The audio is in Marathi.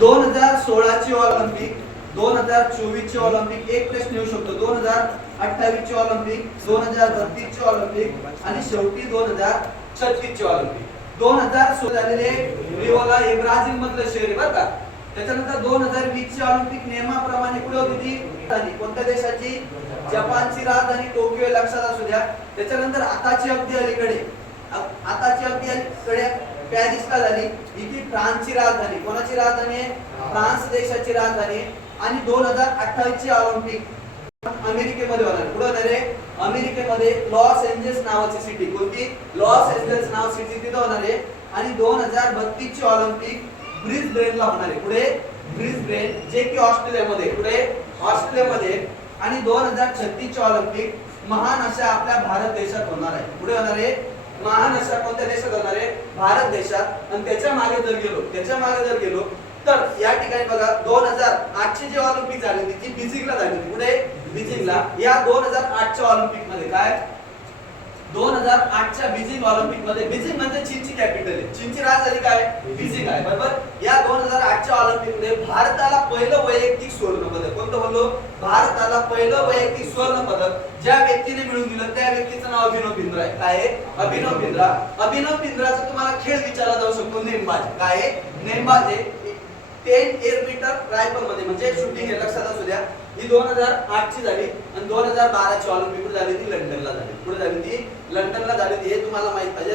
दोन हजार सोळाची ऑलिम्पिक दोन हजार चोवीस ची ऑलिम्पिक एक प्रश्न येऊ शकतो. दोन हजार अठ्ठावीस ची ऑलिम्पिक दोन हजार बत्तीस ची ऑलिम्पिक आणि शेवटी दोन हजार छत्तीस ची ऑलिम्पिक. दोन हजार सोळा झालेले रिओला हे ब्राझील मधलं शहर आहे बरं का. त्याच्यानंतर दोन हजार वीस ची ऑलिम्पिक नियमाप्रमाणे कुठे होती ती? कोणत्या देशाची? जपानची राजधानी टोकियो लक्षात असू द्या. त्याच्यानंतर आताची अगदी अलीकडे. आताची अगदी अलीकडे पॅरिसला झाली ही ती फ्रान्सची राजधानी. कोणाची राजधानी आहे? फ्रान्स देशाची राजधानी. आणि दोन हजार अठ्ठावीस ची ऑलिम्पिक. अमेरिकेमध्ये होणार आहे. कुठं होणार अमेरिकेमध्ये लॉस एंजेल्स नावाची सिटी कोणती? लॉस एंजेल्स नाव सिटी तिथं होणार आहे. आणि दोन हजार बत्तीस ची ऑलिम्पिक ब्रिज ब्रेनला होणार आहे. पुढे ब्रिज ब्रेन जे की ऑस्ट्रेलियामध्ये. पुढे ऑस्ट्रेलियामध्ये. आणि दोन हजार छत्तीस ची ऑलिम्पिक महान अशा आपल्या भारत देशात होणार आहे. पुढे होणार आहे महान अशा कोणत्या देशात होणार आहे? भारत देशात. आणि त्याच्यामागे जर गेलो त्याच्यामागे जर गेलो तर या ठिकाणी बघा दोन हजार आठची जी ऑलिम्पिक झाली होती ती बीजिंगला झाली होती कुठे? बीजिंगला. या दोन हजार आठच्या ऑलिम्पिकमध्ये काय? दोन हजार आठच्या बीजिंग ऑलिम्पिकमध्ये बीजिंग म्हणजे चीनची कॅपिटल आहे. चीनची राजधानी काय? बीजिंग आहे. बरोबर? या ऑलिम्पिकमध्ये भारताला पहिलं वैयक्तिक सुवर्ण पदक कोणतं बोललो? भारताला पहिलं वैयक्तिक सुवर्ण पदक ज्या व्यक्तीने मिळून दिलं त्या व्यक्तीचं नाव अभिनव बिंद्रा आहे. काय आहे? अभिनव बिंद्रा. अभिनव बिंद्राचा तुम्हाला खेळ विचारला जाऊ शकतो नेमबाज. काय आहे? नेमबाज आहे. टेन एअर मीटर रायफलमध्ये म्हणजे शूटिंग आहे. लक्षात असू द्या. ही दोन हजार आठ ची झाली आणि दोन हजार बाराची ऑलिम्पिक झाली ती लंडनला झाली. पुढे झाली ती? लंडनला झाली ती. हे तुम्हाला माहीत पाहिजे.